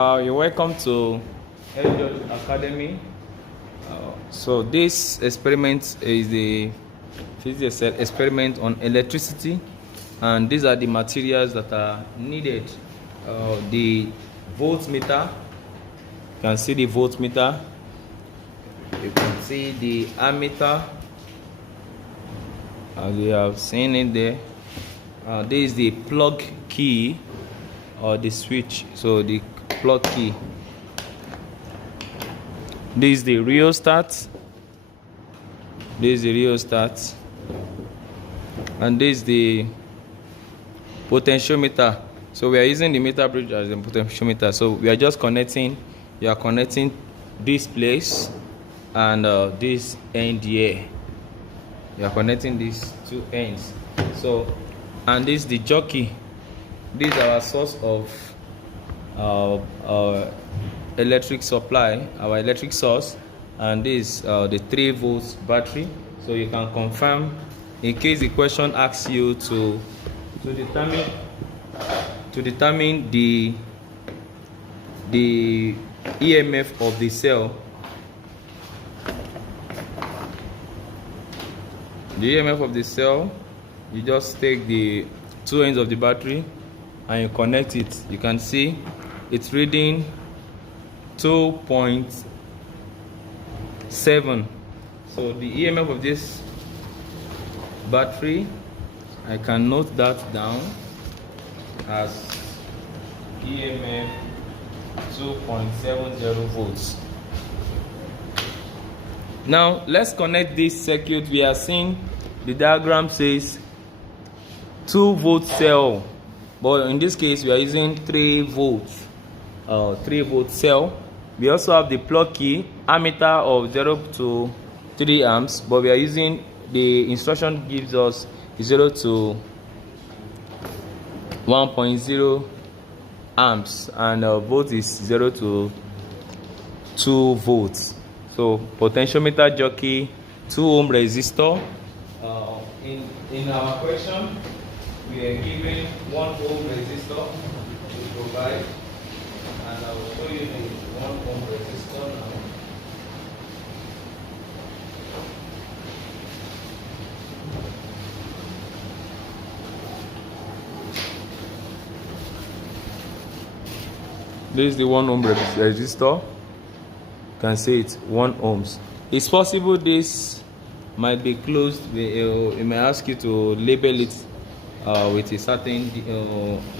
You're welcome to George Academy. So this experiment is the physics experiment on electricity, and these are the materials that are needed. The voltmeter, you can see the voltmeter. You can see the ammeter, as you have seen it there. This is the plug key or the switch. So the plug key. This is the rheostat. This is the rheostat. And this is the potentiometer. So we are using the meter bridge as a potentiometer. So we are just connecting. You are connecting this place and this end here. You are connecting these two ends. So, and this is the jockey. This is our source of electric supply, our electric source, and this is the 3 volts battery. So you can confirm in case the question asks you to determine the EMF of the cell. The EMF of the cell, you just take the 2 ends of the battery and you connect it. You can see it's reading 2.7. So the EMF of this battery, I can note that down as EMF 2.70 volts. Now let's connect this circuit. We are seeing the diagram says 2 volt cell, but in this case we are using 3 volts 3 volt cell. We also have the plug key, ammeter of 0 to 3 amps, but we are using, the instruction gives us 0 to 1.0 amps, and volt is 0 to 2 volts. So potentiometer, jockey, 2 ohm resistor. In our question, we are given 1 ohm resistor to provide, and I will show you the 1 ohm resistor now. This is the 1 ohm resistor. You can see it's 1 ohms. It's possible this might be closed. It may ask you to label it with a certain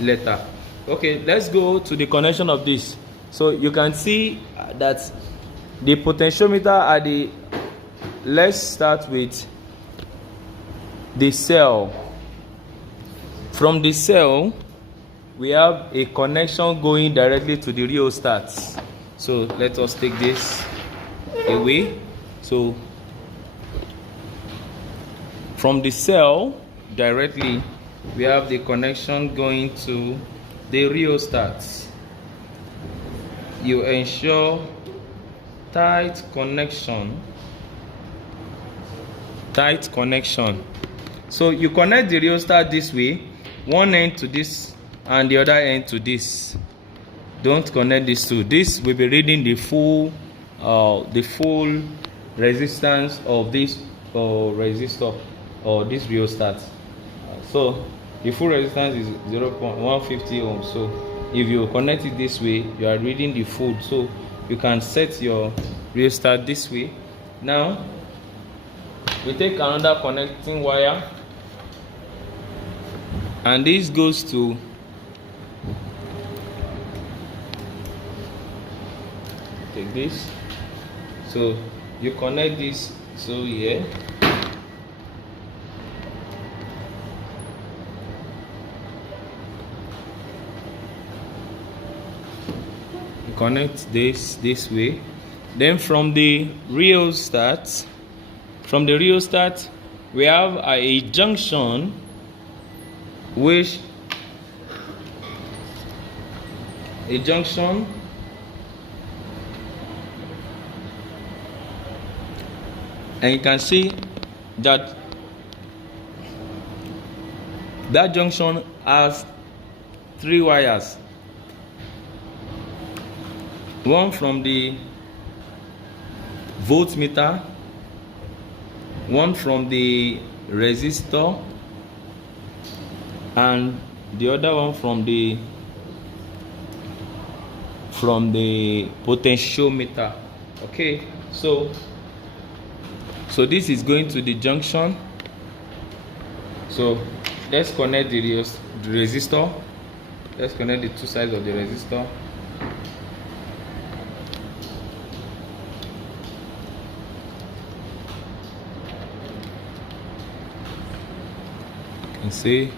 letter. Okay, let's go to the connection of this. So you can see that the potentiometer let's start with the cell. From the cell, we have a connection going directly to the rheostat. So let us take this away. So from the cell directly, we have the connection going to the rheostat. You ensure tight connection. So you connect the rheostat this way, one end to this and the other end to this. Don't connect these two. This will be reading the full resistance of this resistor or this rheostat. So the full resistance is 0.150 ohms. So if you connect it this way, you are reading the full. So you can set your rheostat this way. Now we take another connecting wire, and this goes to take this. So you connect this so here. You connect this way. Then from the rheostat, we have a junction which and you can see that junction has 3 wires. one from the voltmeter, one from the resistor, and the other one from the potentiometer. Okay, so this is going to the junction. So let's connect the resistor. Let's connect the two sides of the resistor. You can see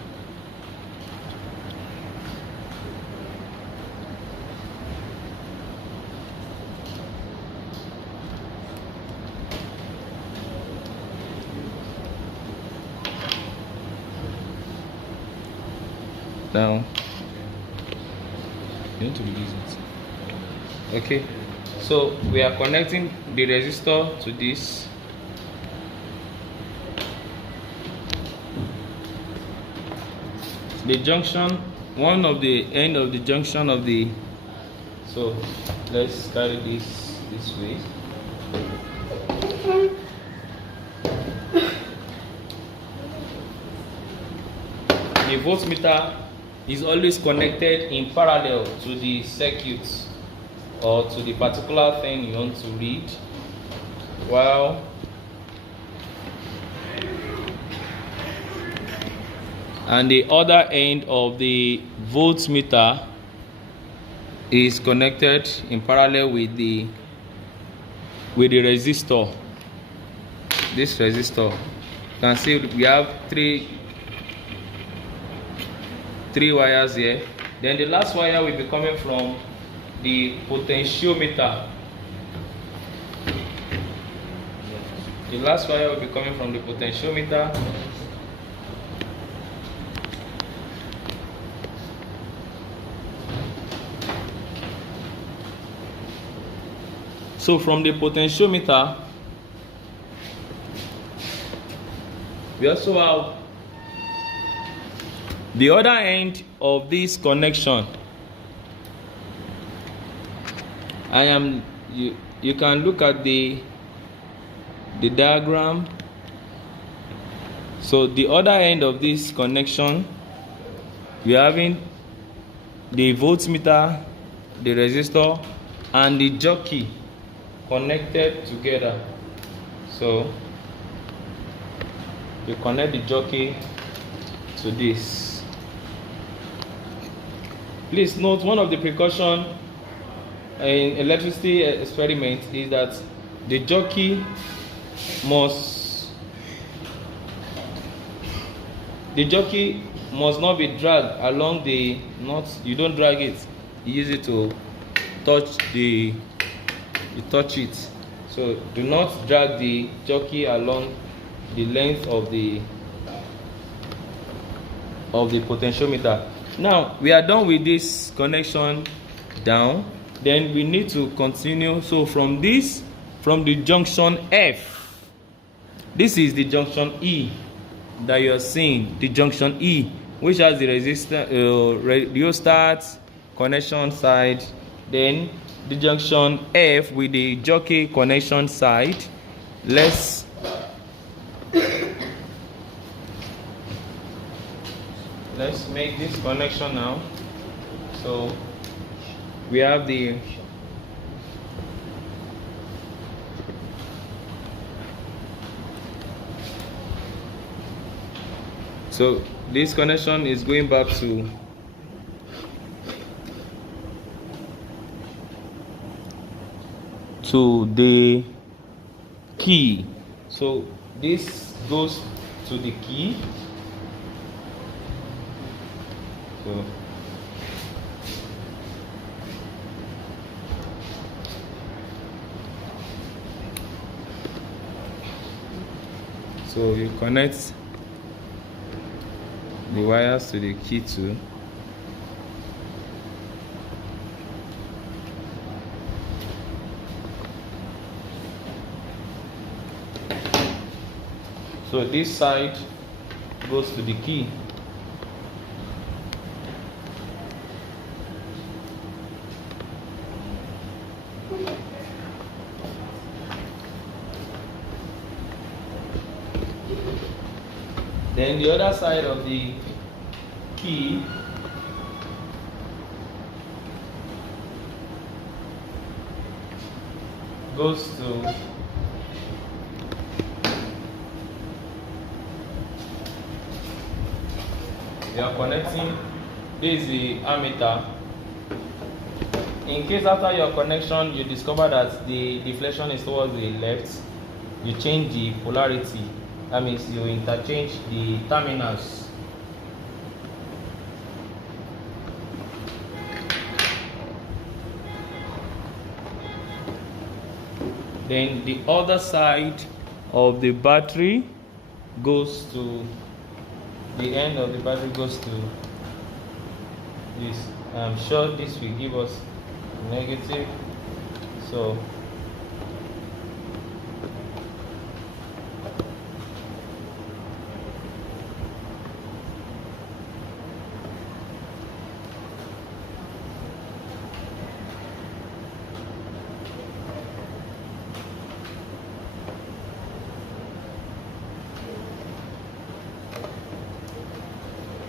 now. You need to release it. Okay, so we are connecting the resistor to this. The junction, one of the end of the junction of the, so let's carry this way. The voltmeter is always connected in parallel to the circuit or to the particular thing you want to read, while and the other end of the voltmeter is connected in parallel with the resistor. This resistor, you can see we have three wires here. Then the last wire will be coming from the potentiometer. The last wire will be coming from the potentiometer. So from the potentiometer, we also have the other end of this connection. You can look at the diagram. So the other end of this connection, we are having the voltmeter, the resistor, and the jockey connected together. So you connect the jockey to this. Please note, one of the precautions in electricity experiment is that the jockey must not be dragged along the nuts. You don't drag it, you use it to touch you touch it. So do not drag the jockey along the length of the potentiometer. Now we are done with this connection down. Then we need to continue. So from the junction F, this is the junction E that you are seeing, the junction E, which has the resistor, rheostat connection side. Then the junction F with the jockey connection side. Let's make this connection now. So we have so this connection is going back to the key. So this goes to the key. So you connect the wires to the key too. So this side goes to the key. Then the other side of the key goes to you are connecting. This is the ammeter. In case after your connection you discover that the deflection is towards the left, you change the polarity. That means you interchange the terminals. Then the other side of the battery goes to the end of the battery goes to this. I'm sure this will give us negative. So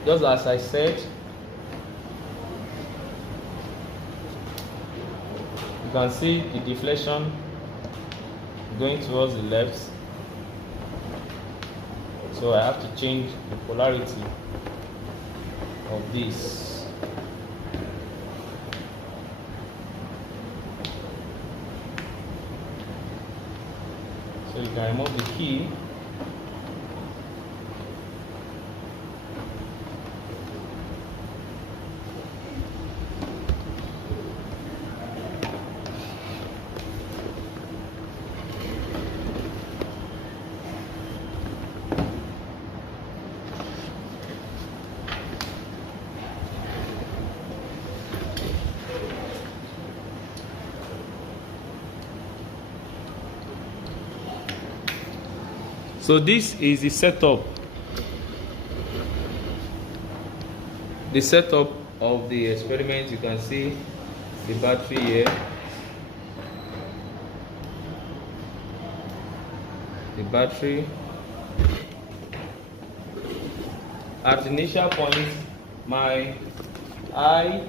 just as I said, you can see the deflection going towards the left, so I have to change the polarity of this. So you can remove the key. So this is the setup. The setup of the experiment. You can see the battery here. The battery. At the initial point, my I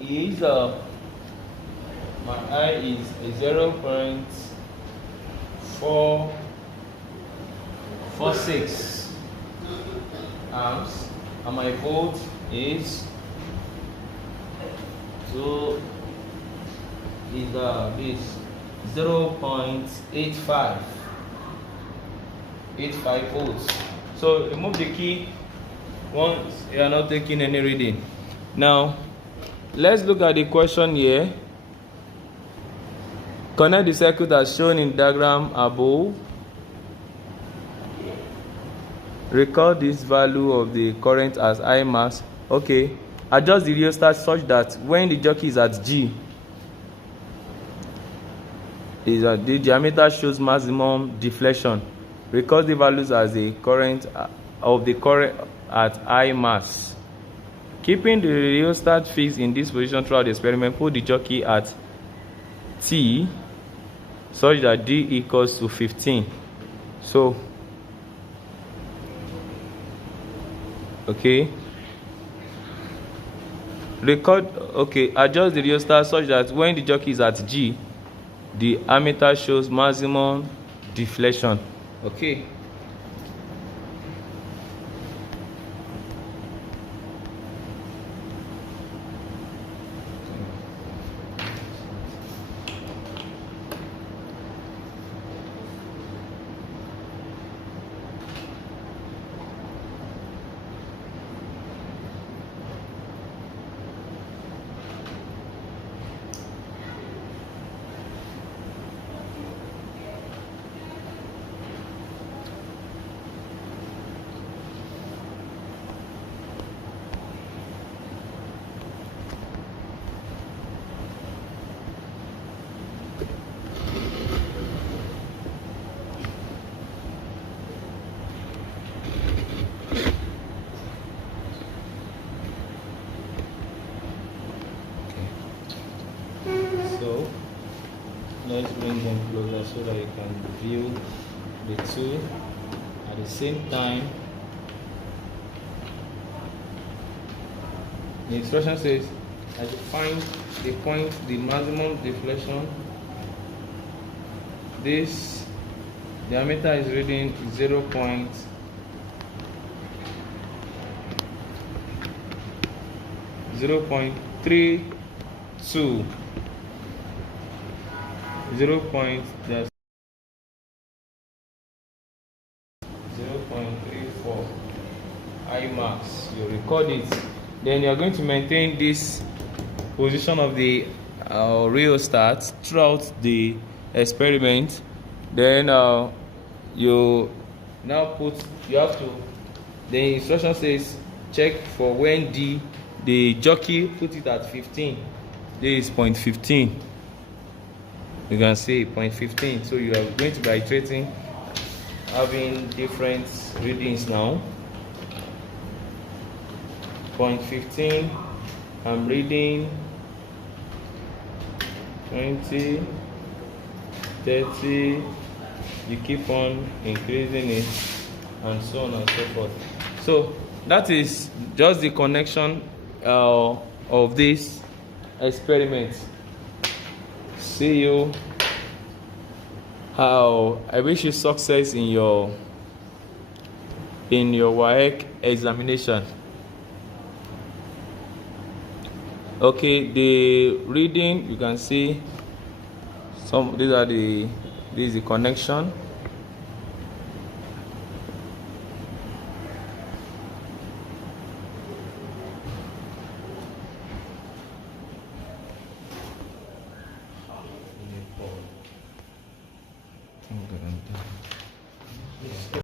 is 0.446 amps, and my volt is this 0.85 volts. So remove the key once you are not taking any reading. Now let's look at the question here. Connect the circuit as shown in diagram above. Record this value of the current as I max. Okay, adjust the rheostat such that when the jockey is at G, the diameter shows maximum deflection. Record the values as the current of the current at I max. Keeping the rheostat fixed in this position throughout the experiment, put the jockey at T such that D equals to 15. So okay, adjust the rheostat such that when the jockey is at G, the ammeter shows maximum deflection. Okay. So let's bring them closer so that you can view the two at the same time. The instruction says I should find the point, the maximum deflection. This diameter is reading 0.32. 0.34 I max. You record it. Then you are going to maintain this position of the rheostat throughout the experiment. Then you now the instruction says check for when the jockey put it at 15. This is 0.15. You can see 0.15. So you are going to be iterating, having different readings now. 0.15, I'm reading 20, 30, you keep on increasing it, and so on and so forth. So that is just the connection of this experiment. See you. I wish you success in your WAEC examination. Okay, the reading, you can see this is the connection.